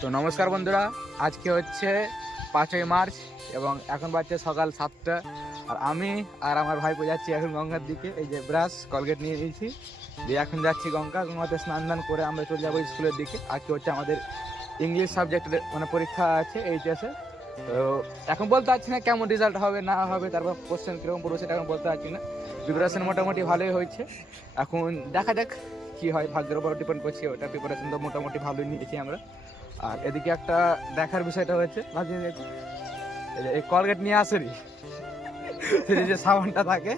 তো নমস্কার বন্ধুরা, আজকে হচ্ছে 5ই মার্চ এবং এখন বাজছে সকাল 7টা। আর আমি আর আমার ভাইপো যাচ্ছি এখন গঙ্গার দিকে। এই যে ব্রাশ কলগেট নিয়ে নিয়েছি, দিয়ে এখন যাচ্ছি গঙ্গাতে স্নান দান করে আমরা চলে যাবো স্কুলের দিকে। আজকে হচ্ছে আমাদের ইংলিশ সাবজেক্টের পরীক্ষা আছে এইচএসে। তো এখন বলতে পারছি না কেমন রেজাল্ট হবে না হবে, তারপর কোশ্চেন কীরকম পড়বে সেটা এখন বলতে পারছি না। প্রিপারেশন মোটামুটি ভালোই হয়েছে, এখন দেখা যাক কী হয়, ভাগ্যের উপর ডিপেন্ড করছে। ওটা প্রিপারেশন তো মোটামুটি ভালোই নিয়েছি আমরা। আর এদিকে একটা দেখার বিষয়টা হচ্ছে এই কলগেট নিয়ে আসেনি, যে সাবানটা থাকে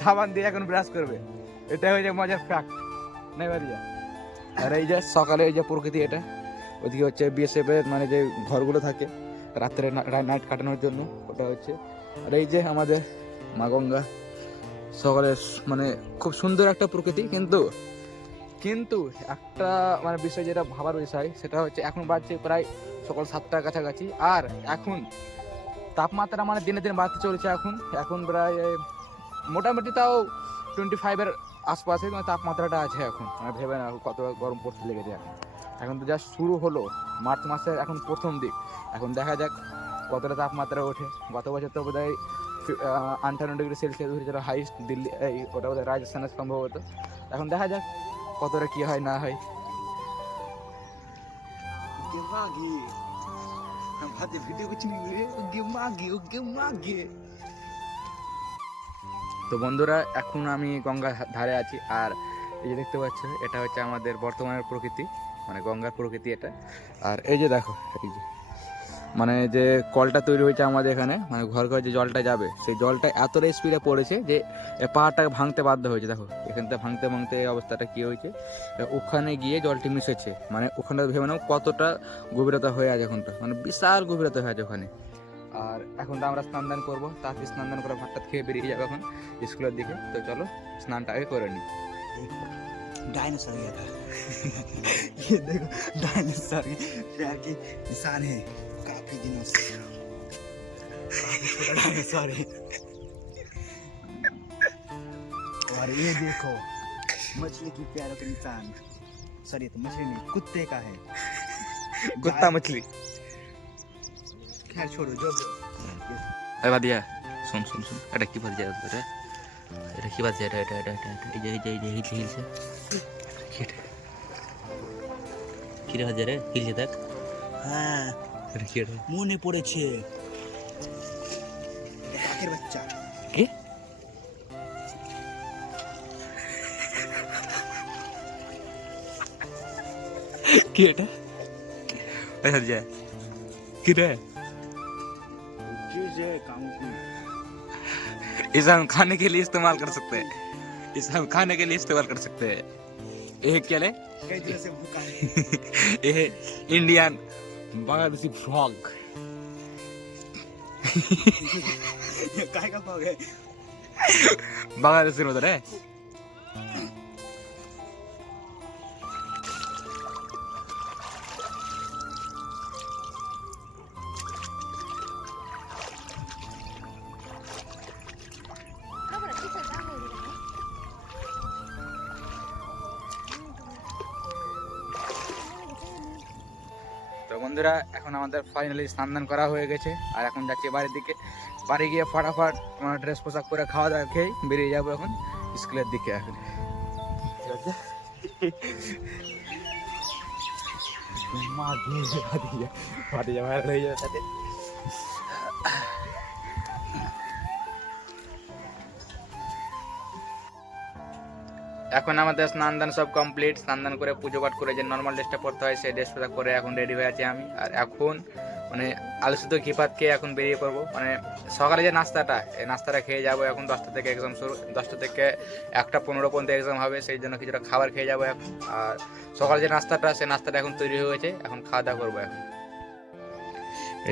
সাবান দিয়ে এখন ব্রাশ করবে, এটা হচ্ছে মজার ফ্যাক্ট নাই বাড়িয়া। আর এই যে সকালে এই যে প্রকৃতি, এটা ওদিকে হচ্ছে বিএসএফ এর মানে যে ঘরগুলো থাকে রাত্রে নাইট কাটানোর জন্য, ওটা হচ্ছে। আর এই যে আমাদের মা গঙ্গা, সকালে মানে খুব সুন্দর একটা প্রকৃতি। কিন্তু একটা মানে বিষয় যেটা ভাবার বিষয় সেটা হচ্ছে এখন বাজছে প্রায় সকাল 7টার কাছাকাছি, আর এখন তাপমাত্রা মানে দিনে দিনে বাড়তে চলেছে। এখন প্রায় মোটামুটি তাও 25-এর আশপাশে তাপমাত্রাটা আছে এখন। মানে ভেবে না কত গরম পড়তে লেগেছে এখন তো জাস্ট শুরু হলো মার্চ মাসের এখন প্রথম দিক। এখন দেখা যাক কতটা তাপমাত্রা ওঠে। গত বছর তো বোধহয় 58°C হয়েছিল হাইস্ট, দিল্লি ওটা বোধহয় রাজস্থানের সম্ভবত। এখন দেখা যাক কতটা কি হয় না হয়। তো বন্ধুরা, এখন আমি গঙ্গার ধারে আছি, আর এই যে দেখতে পাচ্ছ এটা হচ্ছে আমাদের বর্তমানের প্রকৃতি, মানে গঙ্গার প্রকৃতি এটা। আর এই যে দেখো, এই যে মানে যে কলটা তৈরি হয়েছে আমাদের এখানে, মানে ঘর ঘর যে জলটা যাবে, সেই জলটা এতটা স্পিডে পড়েছে যে পাহাড়টাকে ভাঙতে বাধ্য হয়েছে। দেখো এখান থেকে ভাঙতে ভাঙতে এই অবস্থাটা কী হয়েছে, ওখানে গিয়ে জলটি মিশেছে। মানে ওখানে ভেবে নাও কতটা গভীরতা হয়ে আছে, এখনটা মানে বিশাল গভীরতা হয়ে আছে ওখানে। আর এখন তো আমরা স্নান দান করবো, তাড়াতাড়ি স্নান দান করে ভাতটা খেয়ে বেরিয়ে যাবো এখন স্কুলের দিকে। তো চলো স্নানটা আগে করে নিই। डायनासोर गया था। ये देखो डायनासोर के पैर के निशान है काफी दिनों से। काफी छोटा डायनासोर है। और ये देखो मछली की पैरों के निशान। सॉरी, ये तो मछली नहीं, कुत्ते का है। कुत्ता मछली। खैर छोड़ो, जो अरे बादिया, सुन सुन सुन, এটা কি বাজে রে? এটা কি বাজে? এটা এই যে হিলছে কি রে বাজে রে? হিলছে দেখ। হ্যাঁ, এটা কি রে? মনে পড়েছে কাকের বাচ্চা। কি কি এটা? ऐसा जा कि रे जी काम की इसे हम खाने के लिए इस्तेमाल कर सकते हैं, इसे हम खाने के लिए इस्तेमाल कर सकते हैं। ये क्या ले? कई दिनों से भूखा है। ये इंडियन बांग्लादेशी फ्रॉग। ये काय का फ्रॉग है? बांग्लादेशी उधर है। তো বন্ধুরা, এখন আমাদের ফাইনালি স্নান দান করা হয়ে গেছে, আর এখন যাচ্ছি বাড়ির দিকে। বাড়ি গিয়ে ফটাফট ড্রেস পোশাক করে খাওয়া দাওয়া খেয়ে বেরিয়ে যাবো এখন স্কুলের দিকে। এখন এখন আমাদের স্নান দান সব কমপ্লিট। স্নান দান করে পুজো পাঠ করে যে নর্মাল ড্রেসটা পরতে হয় সেই ড্রেস পোশাক করে এখন রেডি হয়ে আছি আমি। আর এখন মানে আলু সিদ্ধ ঘি ভাত খেয়ে এখন বেরিয়ে পড়বো। মানে সকালে যে নাস্তাটা, এই নাস্তাটা খেয়ে যাবো। এখন 10টা থেকে এক্সাম শুরু, 10টা থেকে 1:15 পর্যন্ত এক্সাম হবে, সেই জন্য কিছুটা খাবার খেয়ে যাবো এখন। আর সকালে যে নাস্তাটা, সেই নাস্তাটা এখন তৈরি হয়ে গেছে, এখন খাওয়া দাওয়া করবো এখন।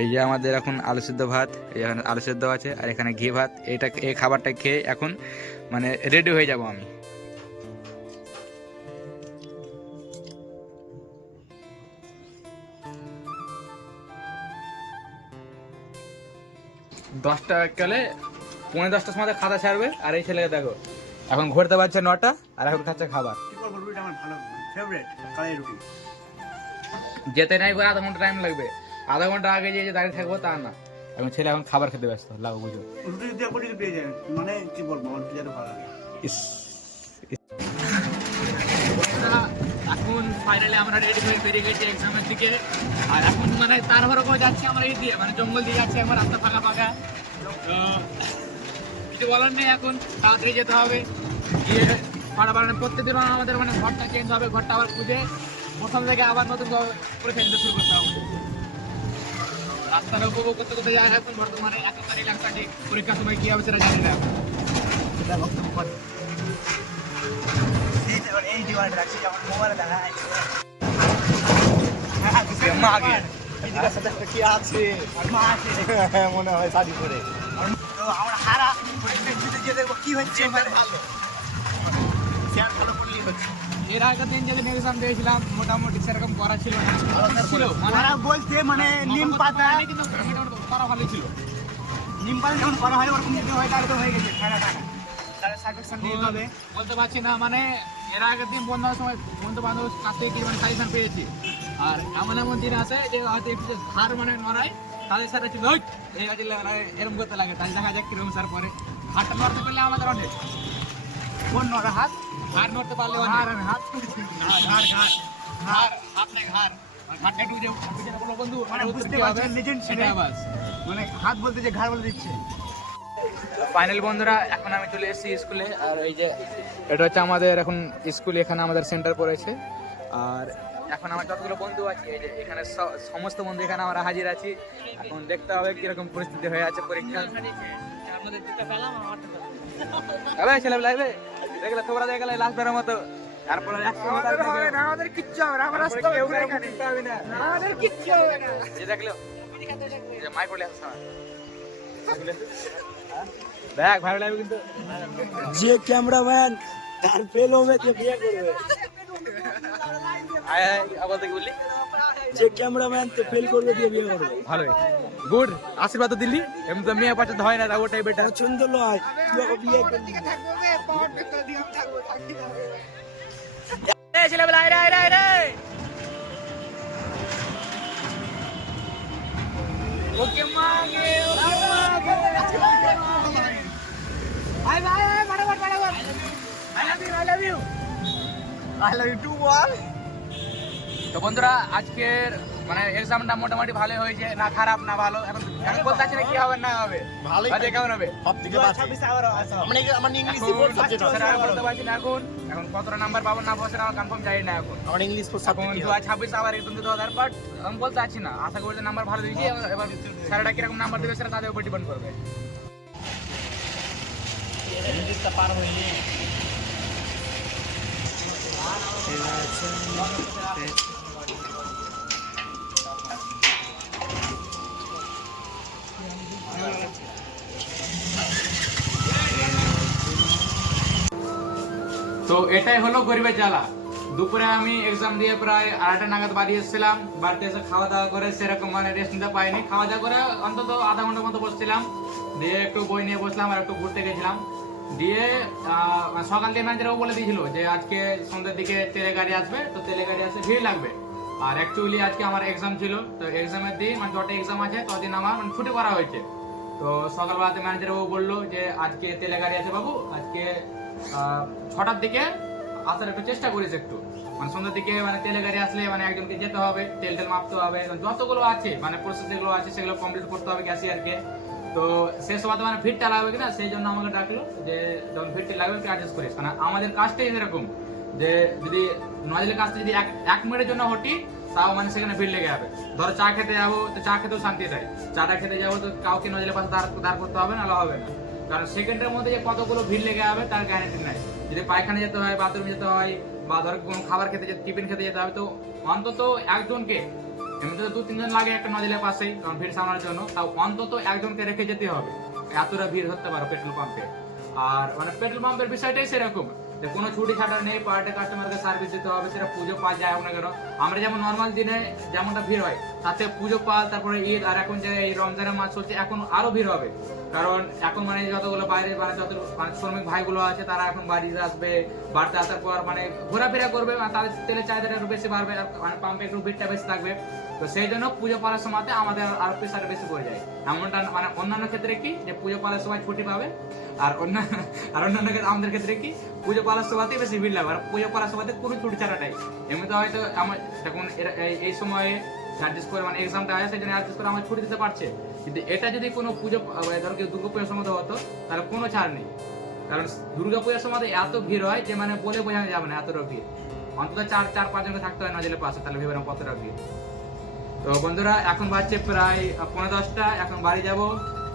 এই যে আমাদের এখন আলু সিদ্ধ ভাত, এখানে আলু সিদ্ধ আছে, আর এখানে ঘি ভাত। এই খাবারটা খেয়ে এখন মানে রেডি হয়ে যাবো আমি। 10টা কালে 10:45টার সময় খাতা ছাড়বে। আর এই ছেলেকে দেখো এখন ঘুরতে পারছে 9টা, আর এখন খাচ্ছে খাবার। কি করব, রুটিটা আমার ভালো ফেভারিট, কালাই রুটি। যেতে নাই করে আধা ঘন্টা টাইম লাগবে, আধা ঘন্টা আগে যে দাঁড়িয়ে থাকবো তা না। এখন ছেলে এখন খাবার খেতে ব্যস্ত, লাগো বুঝো। রুটি যদি আপনি পেয়ে যাবেন মানে কি বলবো, আমার পিজাটা ভালো লাগে। এখন ফাইনালি আমরা রেডি হয়ে বেরিয়ে গেছি এক্সামের দিকে। আর এখন মানে তারপরে করে যাচ্ছি আমরা এই দিয়ে মানে জঙ্গল দিয়ে যাচ্ছি, আমার রাস্তা ফাঁকা ফাঁকা। তো কিছু বলার নেই, এখন তাড়াতাড়ি যেতে হবে। গিয়ে প্রত্যেকদিন আমাদের মানে ঘরটা চেঞ্জ হবে, ঘরটা আবার খুঁজে প্রথম থেকে আবার নতুন পরীক্ষা দিতে শুরু করতে হবে। রাস্তাটা উপভোগ করতে করতে যাওয়া এখন বর্তমানে 1 তারিখ লাগছে, পরীক্ষার সময় কি হবে সেটা জানি না। সেটা বক্তব্য করে এই ডিভাইড রাখছি আমার মোবাইলে দেখা কি আছে মনে হয় শাড়ি করে। তো আমরা হারা পরীক্ষা দেখবো কি হচ্ছে। ভালো করলেই হচ্ছে। এর আগের দিন যেদিন এক্সাম দিয়েছিলাম মোটামুটি সেরকম করা ছিল না, ছিল ওরা বলতে মানে নিম পাতা কিন্তু করা ভালো ছিল। নিম পাতা যখন করা হয় ওরকম যদি হয় তাহলে তো হয়ে গেছে ঠান্ডা ঠান্ডা তাহলে সার্ভিকশন দিয়ে হবে বলতে পারছি না। মানে এর আগের দিন বন্যার সময় বন্ধু বান্ধবের কাছ থেকে কি মানে সাজেশন পেয়েছি। আর এমন এমন দিন আছে যে হয়তো একটু ধার মানে নড়ায় তাদের সাথে ছিল এই কাজে এরকম করতে লাগে, তাই দেখা যাক কিরকম স্যার পরে। হাতটা নড়তে পারলে আমাদের অনেক। কোন নড়া হাত ঘাড় নড়তে পারলে হাত করছি ঘাড় ঘাড় ঘাড় হাত নেই ঘাড় ঘাড়টা একটু যে পিছনে বলো বন্ধু মানে বুঝতে পারছেন লেজেন্ড ছিল সেটা বাস। মানে হাত বলতে যে ঘাড় বলতে দিচ্ছে। ফাইনাল বন্ধুরা, এখন আমি চলে এসেছি স্কুলে। আর এই যে এটা হচ্ছে আমাদের এখন স্কুল, এখানে আমাদের সেন্টার পড়েছে। আর এখন আমার যতগুলো বন্ধু আছে এই যে এখানে সমস্ত বন্ধু এখানে আমরা হাজির আছি। এখন দেখতে হবে কিরকম পরিস্থিতি হয়ে আছে পরীক্ষা। ছেলে লাগবে দেখলে তোমরা দেখলে লাস্ট বারের মতো। তারপরে আমাদের কিচ্ছু হবে না, আমরা রাস্তা আমাদের কিচ্ছু হবে না। যে দেখলো যে মাই পড়লে আসছে দেখ ভালো লাগবে কিন্তু। যে ক্যামেরাম্যান তার ফেল হবে যে বিয়ে করবে। আবার দেখি বললি যে ক্যামেরাম্যান তো ফেল করবে দিয়ে বিয়ে করবে। ভালোই গুড আশীর্বাদ দিল্লি। এমনি তো মেয়ে পছন্দ হয় না, ওটাই বেটার। পছন্দ নয় তুই ওকে বিয়ে করবি। ছেলে বলে আয় রে আয় রে আয় রে। ওকে মাগে আয় ভাই আয় ফটাফট ফটাফট। আই লাভ ইউ টু বল। তো বন্ধুরা, আজকের মানে এক্সামটা মোটামুটি ভালো হয়েছে, না খারাপ না ভালো। এখন এখন বলতে পারছি না কি হবে না হবে, ভালোই বাজে কেমন হবে। সবথেকে বাজে আমার ইংলিশ বোর্ড সাবজেক্ট আছে বলতে পারছি না এখন কতটা নাম্বার পাবো না পাবো সেটা আমার কনফার্ম জানি না। এখন আমার ইংলিশ বোর্ড এখন সাবজেক্ট 2026 আবার এক্সাম দিতে হবে, বাট আমি বলতে পারছি না। আশা করি যে নাম্বার ভালো দিয়েছি, এবার স্যাররা কিরকম নাম্বার দেবে সেটা তাদের উপর ডিপেন্ড করবে। ইংলিশটা পার হইনি। তো এটাই হলো গরিবের জ্বালা। দুপুরে আমি এক্সাম দিয়ে প্রায় 2:30 নাগাদ বাড়ি এসেছিলাম। বাড়িতে এসে খাওয়া দাওয়া করে সেরকম মানে রেস্ট নিতে পাইনি। খাওয়া দাওয়া করে অন্তত আধা ঘন্টার মতো বসছিলাম, দিয়ে একটু বই নিয়ে বসলাম আর একটু ঘুরতে গেছিলাম। দিয়ে সকাল দিয়ে ম্যানেজারও বলে দিয়েছিল যে আজকে সন্ধ্যের দিকে তেলে গাড়ি আসবে, তো তেলে গাড়ি আসে ভিড় লাগবে। আর অ্যাকচুয়ালি আজকে আমার এক্সাম ছিল, তো এক্সামের দিন মানে যত এক্সাম আছে ততদিন আমার মানে ছুটি করা হয়েছে। তো সকালবেলাতে ম্যানেজারও বললো যে আজকে তেলে গাড়ি আছে বাবু, আজকে 6টার দিকে আসার একটু চেষ্টা করিস একটু। মানে সন্ধ্যার দিকে মানে তেলে গাড়ি আসলে মানে একজনকে যেতে হবে, তেল মাপতে হবে, যতগুলো আছে মানে প্রসেস যেগুলো আছে সেগুলো কমপ্লিট করতে হবে ক্যাশিয়ারকে। তো সেই সময় মানে ভিড়টা লাগবে কিনা সেই জন্য আমাকে ডাকলো যে যখন ভিড়টা লাগবে একটু অ্যাডজাস্ট করিস। মানে আমাদের কাজটাই এরকম যে যদি নজরের কাজটা যদি এক মিনিটের জন্য হটি তাও মানে সেখানে ভিড় লেগে যাবে। ধরো চা খেতে যাবো, তো চা খেতেও শান্তি দেয়। চাটা খেতে যাবো তো কাউকে নজরের পাশে দাঁড় করতে হবে, নাহলে হবে না। কারণ সেকেন্ডের মধ্যে যে কতগুলো ভিড় লেগে যাবে তার গ্যারান্টি নাই। যদি পায়খানা যেতে হয়, বাথরুমে যেতে হয়, বা ধরো কোনো খাবার খেতে টিফিন খেতে যেতে হবে, তো অন্তত একজনকে, এমনিতে তো 2-3 জন লাগে একটা নজরের পাশেই কারণ ভিড় সামলানোর জন্য, তাও অন্তত একজনকে রেখে যেতে হবে। এতটা ভিড় হতে পারে পেট্রোল পাম্পে। আর মানে পেট্রোল পাম্পের বিষয়টাই সেরকম, যে কোনো ছুটি ছাটা নেই, পার ডে কাস্টমারকে সার্ভিস দিতে হবে, সেটা পুজো পাল যায় হোক না কেন। আমরা যেমন নর্মাল দিনে যেমনটা ভিড় হয়, তাতে পুজো পাল, তারপরে ঈদ, আর এখন যে এই রমজানের মাস চলছে এখন আরো ভিড় হবে। কারণ এখন মানে যতগুলো বাইরে মানে যত মানে শ্রমিক ভাইগুলো আছে তারা এখন বাড়িতে আসবে, বাড়িতে আসার পর মানে ঘোরাফেরা করবে, আর তাদের তেলের চাহিদাটা একটু বেশি বাড়বে, আর মানে পাম্পে একটু ভিড়টা বেশি থাকবে। তো সেই জন্য পুজো পালার সময়তে আমাদের আরো প্রেশারটা বেশি পড়ে যায়। এমনটা মানে অন্যান্য ক্ষেত্রে কি যে পুজো পালার সময় ছুটি পাবে, আর অন্যান্য ক্ষেত্রে আমাদের ক্ষেত্রে কি পুজো পালার সময়তে বেশি ভিড় লাগবে, আর পুজো পালার সময়তে কোনো ছুটি ছাড়া নাই। এমনিতে হয়তো আমার দেখুন এই সময়ে অ্যাডজাস্ট করে মানে এক্সামটা আছে সেই জন্য অ্যাডজাস্ট করে আমার ছুটি দিতে পারছে। কিন্তু এটা যদি কোনো পুজো ধরো কি দুর্গা পুজোর সময় হতো তাহলে কোনো ছাড় নেই। কারণ দুর্গা পুজোর সময় এত ভিড় হয় যে মানে বলে বোঝানো যাবে না, এতটা ভিড়। অন্তত 4-5 জনকে থাকতে হয় নজরের পাশে, তাহলে ভেবে কতটা ভিড়। তো বন্ধুরা এখন বাজছে প্রায় 9:45, এখন বাড়ি যাব।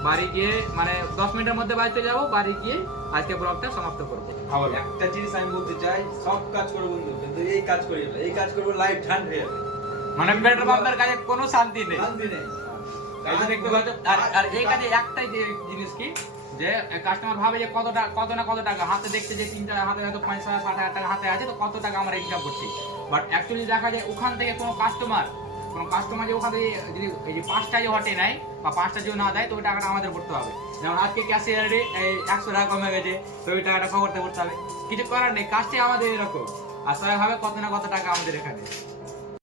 বাড়ি গিয়ে মানে 10 মিনিটের মধ্যে বাড়িতে যাব, বাড়ি গিয়ে আজকে ব্লগটা সমাপ্ত করবো। একটা জিনিস আমি বলতে চাই, সব কাজ করবো বন্ধু, কিন্তু এই কাজ করি না, এই কাজ করবো লাইফ ঠান্ড হয়ে যাবে, মানে পেট্রোল পাম্পের কাজে কোনো শান্তি নেই। শান্তি নেই। এই যে দেখতে পাচ্ছ, আর এই কাজে একটাই জিনিস কি যে কাস্টমার ভাবে যে কত না কত টাকা হাতে দেখছে, যে 3-4 হাতে হয়তো 50-60 হাজার টাকা হাতে আছে, তো কত টাকা আমরা ইনকাম করছি। বাট অ্যাকচুয়ালি দেখা যায় ওখান থেকে কোনো কাস্টমার যে ওখান থেকে যদি এই যে 5টা যে হটে নেয় বা 5টা যদি না দেয়, তো ওই টাকাটা আমাদের করতে হবে। যেমন আজকে ক্যাশিয়ারে এই 100 টাকা কমে গেছে, তো ওই টাকাটা কভার করতে হবে। কিছু করার নেই, কাজটাই আমাদের এরকম। আর সবাই ভাবে কত না কত টাকা আমাদের এখানে।